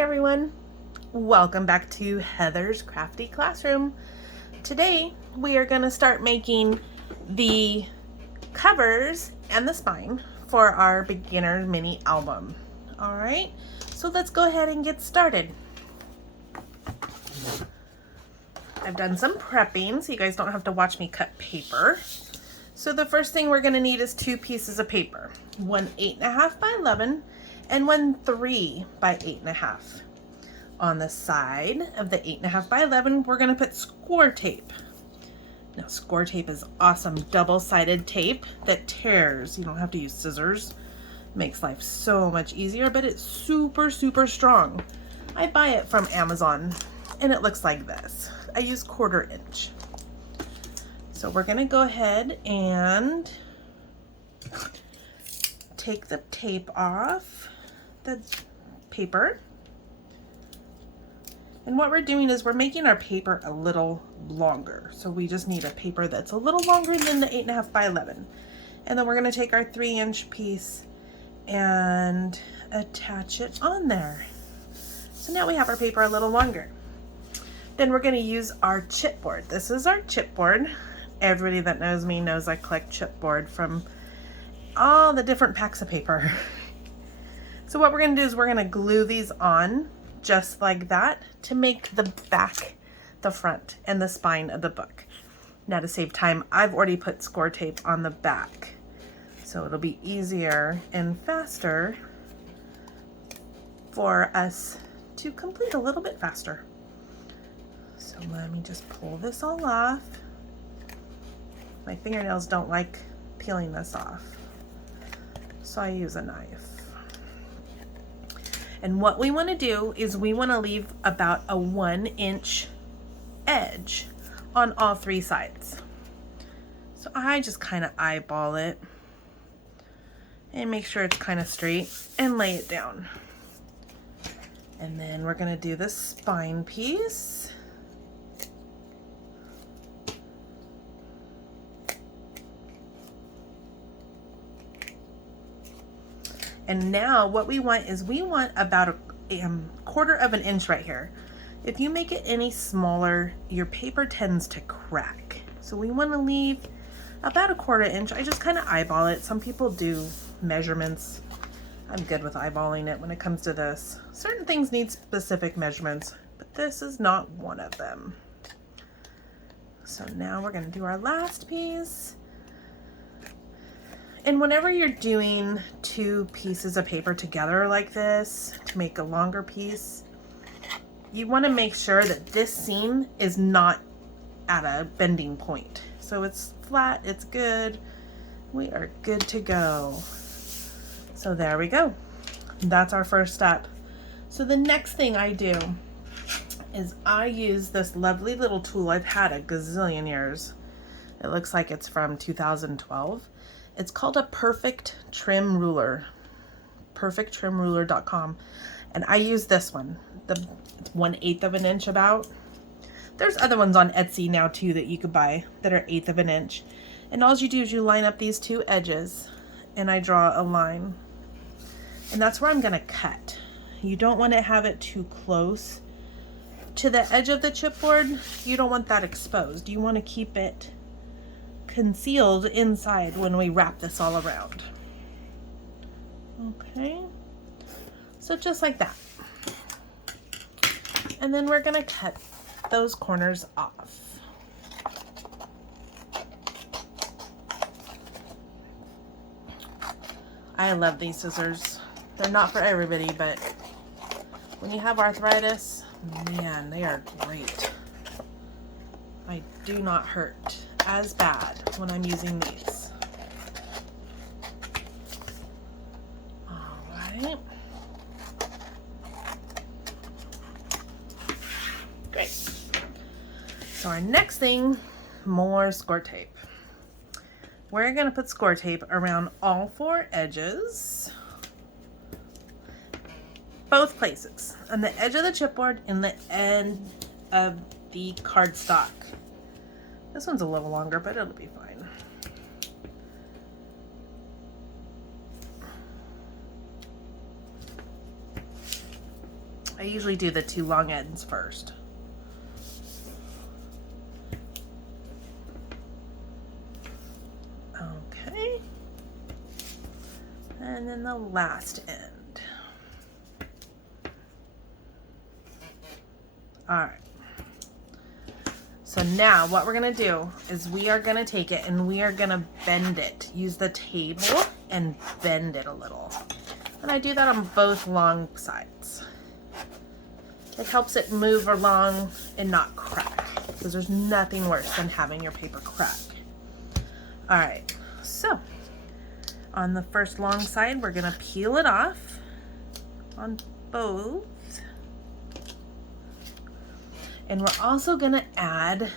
everyone, welcome back to Heather's Crafty Classroom. Today we are going to start making the covers and the spine for our beginner mini album. Alright, so let's go ahead and get started. I've done some prepping so you guys don't have to watch me cut paper. So the first thing we're going to need is two pieces of paper, one 8.5 by 11 and one 3 by 8.5. On the side of the 8.5 by 11, we're going to put score tape. Now, score tape is awesome double-sided tape that tears. You don't have to use scissors. Makes life so much easier, but it's super, super strong. I buy it from Amazon, and it looks like this. I use 1/4 inch. So we're going to go ahead and take the tape off the paper. And what we're doing is we're making our paper a little longer. So we just need a paper that's a little longer than the 8.5 by 11. And then we're going to take our 3-inch piece and attach it on there. So now we have our paper a little longer. Then we're going to use our chipboard. This is our chipboard. Everybody that knows me knows I collect chipboard from all the different packs of paper. So what we're going to do is we're going to glue these on just like that to make the back, the front, and the spine of the book. Now to save time, I've already put score tape on the back. So it'll be easier and faster for us to complete a little bit faster. So let me just pull this all off. My fingernails don't like peeling this off, so I use a knife. And what we want to do is we want to leave about a 1-inch edge on all 3 sides. So I just kind of eyeball it and make sure it's kind of straight and lay it down. And then we're going to do the spine piece. And now what we want is we want about a 1/4 inch right here. If you make it any smaller, your paper tends to crack. So we want to leave about a 1/4 inch. I just kind of eyeball it. Some people do measurements. I'm good with eyeballing it when it comes to this. Certain things need specific measurements, but this is not one of them. So now we're going to do our last piece. And whenever you're doing 2 pieces of paper together like this to make a longer piece, you want to make sure that this seam is not at a bending point. So it's flat, it's good. We are good to go. So there we go. That's our first step. So the next thing I do is I use this lovely little tool I've had a gazillion years. It looks like it's from 2012. It's called a perfect trim ruler, perfecttrimruler.com. And I use this one. It's 1/8 inch about. There's other ones on Etsy now too that you could buy that are 1/8 inch. And all you do is you line up these 2 edges and I draw a line. And that's where I'm going to cut. You don't want to have it too close to the edge of the chipboard. You don't want that exposed. You want to keep it concealed inside when we wrap this all around. Okay, so just like that. And then we're gonna cut those corners off. I love these scissors. They're not for everybody, but when you have arthritis, man, they are great. I do not hurt as bad when I'm using these. All right. Great. So our next thing, more score tape. We're going to put score tape around all 4 edges. Both places. On the edge of the chipboard and the end of the cardstock. This one's a little longer, but it'll be fine. I usually do the two long ends first. Okay. And then the last end. All right. So now what we're gonna do is we are gonna take it and we are gonna bend it. Use the table and bend it a little. And I do that on both long sides. It helps it move along and not crack, because there's nothing worse than having your paper crack. All right, so on the first long side, we're gonna peel it off on both. And we're also gonna add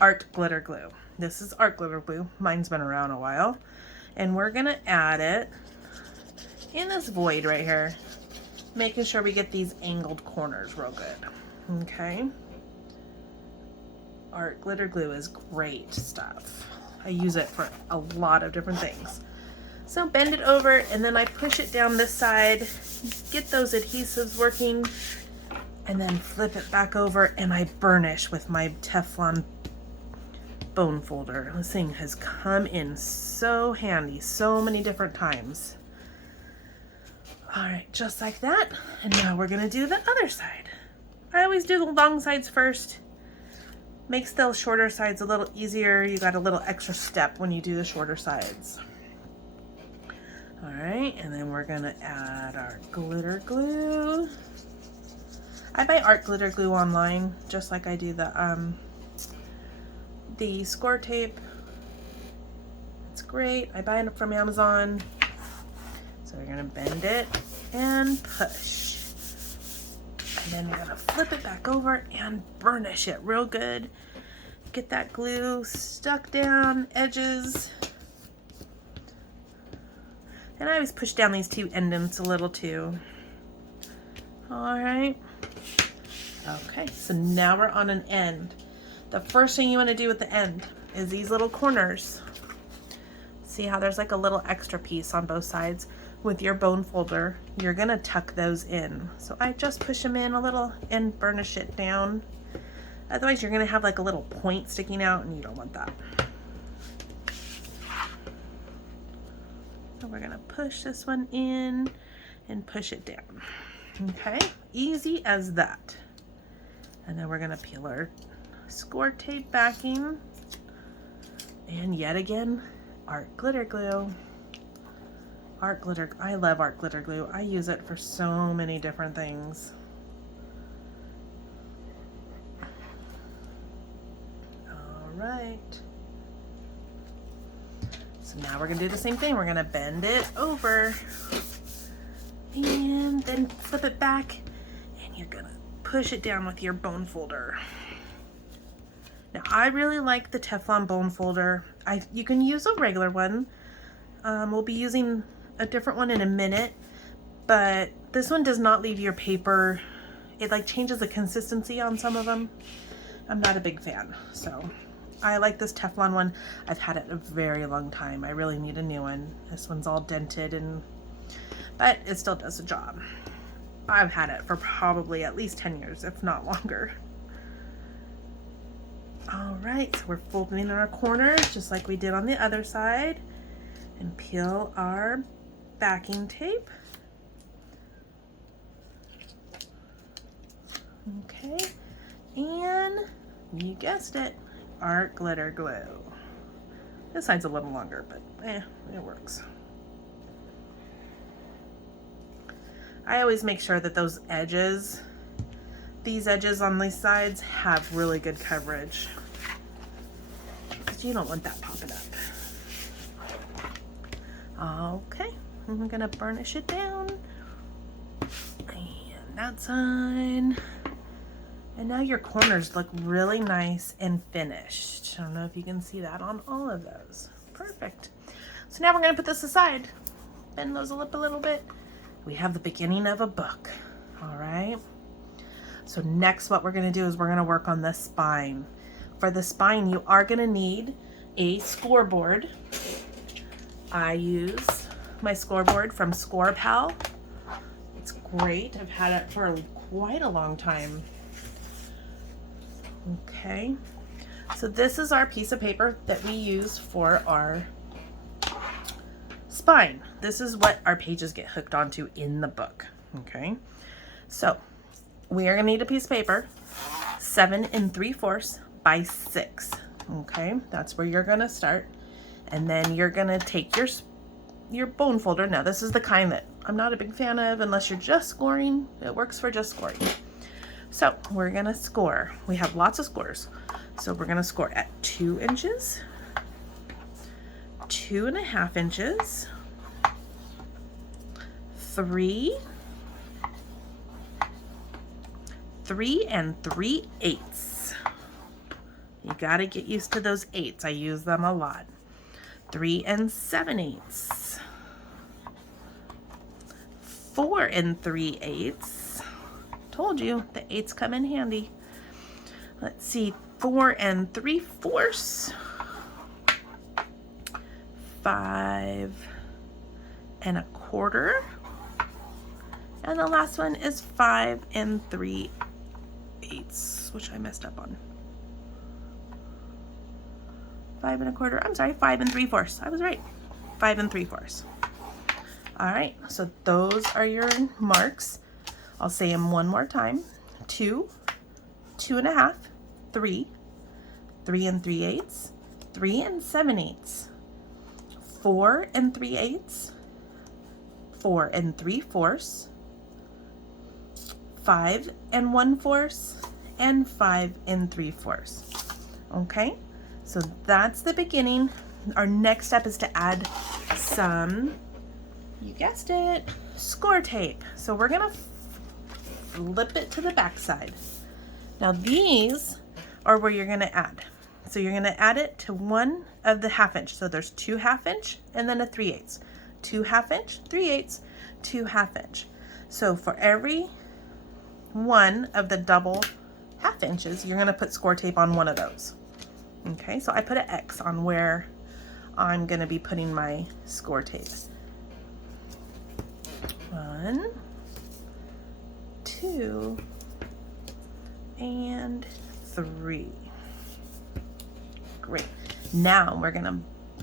art glitter glue. This is art glitter glue. Mine's been around a while. And we're gonna add it in this void right here, making sure we get these angled corners real good. Okay. Art glitter glue is great stuff. I use it for a lot of different things. So bend it over and then I push it down this side, get those adhesives working, and then flip it back over and I burnish with my Teflon bone folder. This thing has come in so handy so many different times. All right, just like that. And now we're gonna do the other side. I always do the long sides first. Makes the shorter sides a little easier. You got a little extra step when you do the shorter sides. All right, and then we're gonna add our glitter glue. I buy art glitter glue online, just like I do the score tape. It's great. I buy it from Amazon. So we're gonna bend it and push. And then we're gonna flip it back over and burnish it real good. Get that glue stuck down, edges. And I always push down these two indents a little too. All right. Okay, so now we're on an end. The first thing you want to do at the end is these little corners. See how there's like a little extra piece on both sides? With your bone folder, you're gonna tuck those in. So I just push them in a little and burnish it down. Otherwise you're gonna have like a little point sticking out and you don't want that. So we're gonna push this one in and push it down. Okay, easy as that. And then we're gonna peel our score tape backing. And yet again, art glitter glue. Art glitter, I love art glitter glue. I use it for so many different things. All right. So now we're gonna do the same thing. We're gonna bend it over and then flip it back and you're gonna push it down with your bone folder. Now I really like the Teflon bone folder. You can use a regular one. We'll be using a different one in a minute, but this one does not leave your paper. It like changes the consistency on some of them. I'm not a big fan, so I like this Teflon one. I've had it a very long time. I really need a new one. This one's all dented but it still does the job. I've had it for probably at least 10 years, if not longer. All right, so we're folding in our corners just like we did on the other side and peel our backing tape. Okay, and you guessed it, art glitter glue. This side's a little longer, but it works. I always make sure that those edges, these edges on these sides have really good coverage, because you don't want that popping up. Okay, I'm gonna burnish it down. And that side. And now your corners look really nice and finished. I don't know if you can see that on all of those. Perfect. So now we're gonna put this aside. Bend those up a little bit. We have the beginning of a book. All right. So next what we're gonna do is we're gonna work on the spine. For the spine, you are gonna need a scoreboard. I use my scoreboard from ScorePal. It's great. I've had it for quite a long time. Okay, so this is our piece of paper that we use for our spine. This is what our pages get hooked onto in the book. Okay, so we are gonna need a piece of paper 7 3/4 by 6. Okay, that's where you're gonna start, and then you're gonna take your bone folder. Now this is the kind that I'm not a big fan of unless you're just scoring. It works for just scoring. So we're gonna score. We have lots of scores. So we're gonna score at 2 inches, 2.5 inches, 3, 3 3/8. You gotta get used to those 8s. I use them a lot. 3 7/8. 4 3/8. Told you the 8s come in handy. Let's see, 4 3/4. 5 1/4. And the last one is 5 3/8, which I messed up on. 5 1/4. I'm sorry, 5 3/4. I was right. 5 3/4. All right, so those are your marks. I'll say them one more time. 2, 2.5, 3, 3 3/8, 3 7/8, 4 3/8, 4 3/4, 5 1/4, and 5 3/4. Okay, so that's the beginning. Our next step is to add some, you guessed it, score tape. So we're gonna flip it to the back side. Now these are where you're gonna add. So you're gonna add it to one of the 1/2 inch. So there's 2 1/2 inch and then a 3/8. 2 1/2 inch, 3/8, 2 1/2 inch. So for every one of the double 1/2 inches, you're gonna put score tape on one of those. Okay, so I put an X on where I'm gonna be putting my score tape. 1, 2, and 3. Great. Now we're gonna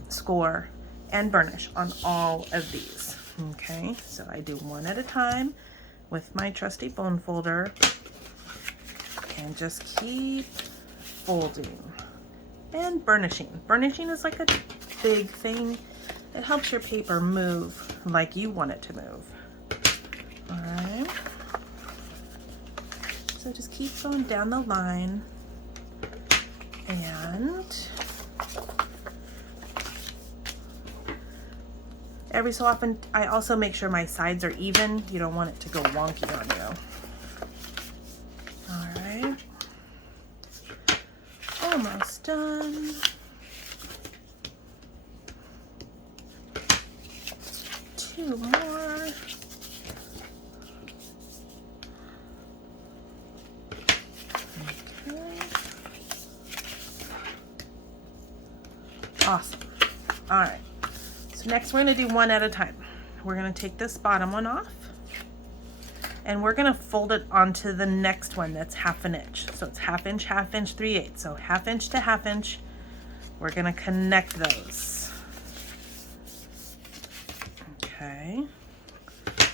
score and burnish on all of these. Okay, so I do one at a time with my trusty bone folder and just keep folding and burnishing. Burnishing is like a big thing. It helps your paper move like you want it to move. All right. So just keep going down the line, and every so often I also make sure my sides are even. You don't want it to go wonky on you. All right. Almost done. Two more. Okay. Awesome. All right. So next we're going to do one at a time. We're going to take this bottom one off, and we're going to fold it onto the next one that's 1/2 inch. So it's 1/2 inch, 1/2 inch, 3/8. So 1/2 inch to 1/2 inch. We're going to connect those. Okay.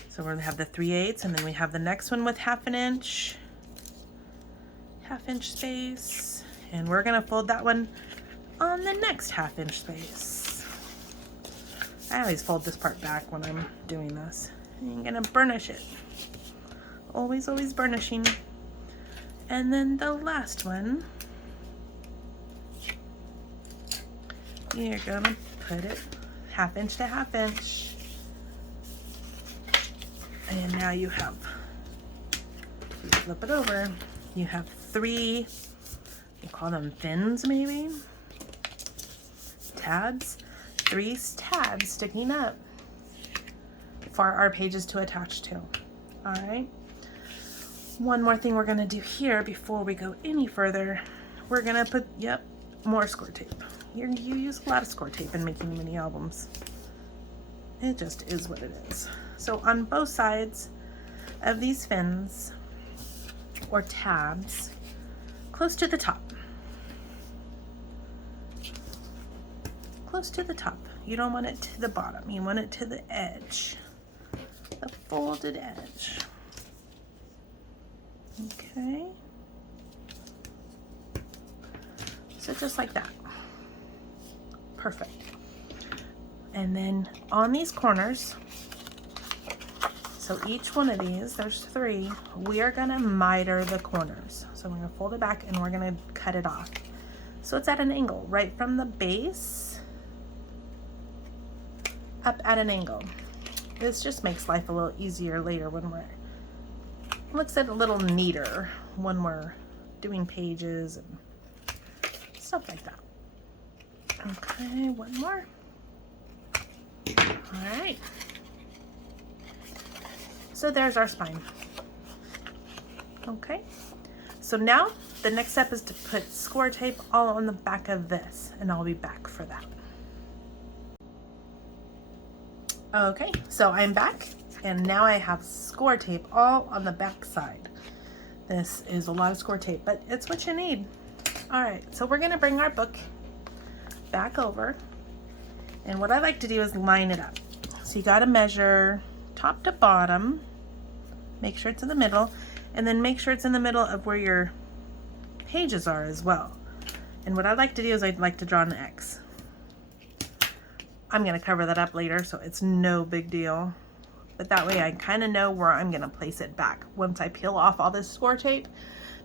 So we're going to have the 3/8, and then we have the next one with 1/2 inch, 1/2 inch space, and we're going to fold that one on the next 1/2 inch space. I always fold this part back when I'm doing this. I'm gonna burnish it. Always, always burnishing. And then the last one, you're gonna put it 1/2 inch to 1/2 inch. And now you have, if you flip it over, you have 3, you call them fins maybe? Tabs. 3 tabs sticking up for our pages to attach to. All right. One more thing we're going to do here before we go any further. We're going to put, yep, more score tape. You use a lot of score tape in making mini albums. It just is what it is. So on both sides, of these fins or tabs close to the top. Close to the top. You don't want it to the bottom. You want it to the edge, the folded edge. Okay. So just like that. Perfect. And then on these corners, so each one of these, there's 3, we are gonna miter the corners. So we're gonna fold it back and we're gonna cut it off. So it's at an angle, right from the base up at an angle. This just makes life a little easier later when looks a little neater when we're doing pages and stuff like that. Okay, one more. All right. So there's our spine. Okay. So now the next step is to put score tape all on the back of this, and I'll be back for that. Okay, so I'm back, and now I have score tape all on the back side. This is a lot of score tape, but it's what you need. All right, so we're gonna bring our book back over, and what I like to do is line it up. So you gotta measure top to bottom, make sure it's in the middle, and then make sure it's in the middle of where your pages are as well. And what I like to do is I'd like to draw an X. I'm gonna cover that up later, so it's no big deal. But that way I kind of know where I'm gonna place it back once I peel off all this score tape,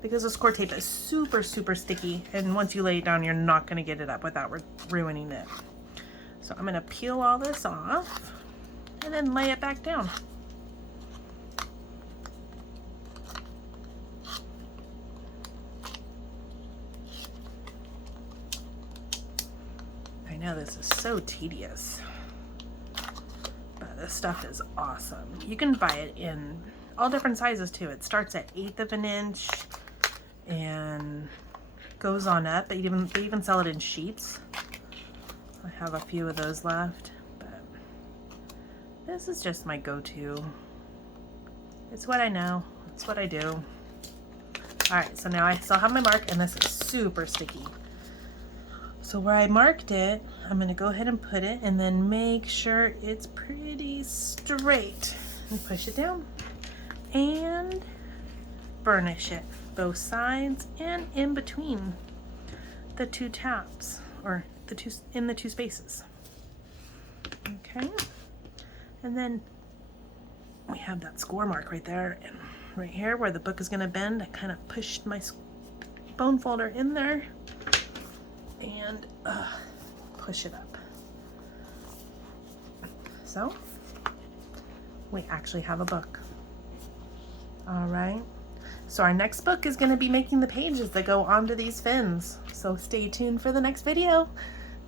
because the score tape is super, super sticky, and once you lay it down, you're not gonna get it up without ruining it. So I'm gonna peel all this off and then lay it back down. I know this is so tedious, but this stuff is awesome. You can buy it in all different sizes too. It starts at 1/8 of an inch and goes on up. They even sell it in sheets. I have a few of those left, but this is just my go-to. It's what I know. It's what I do. All right, so now I still have my mark, and this is super sticky. So where I marked it, I'm gonna go ahead and put it, and then make sure it's pretty straight. And push it down and burnish it, both sides and in between the 2 tabs, or in the two spaces. Okay, and then we have that score mark right there, and right here where the book is gonna bend, I kind of pushed my bone folder in there and push it up. So we actually have a book. All right, so our next book is going to be making the pages that go onto these fins, so stay tuned for the next video.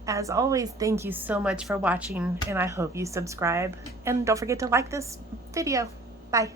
As always, thank you so much for watching, and I hope you subscribe, and don't forget to like this video. Bye.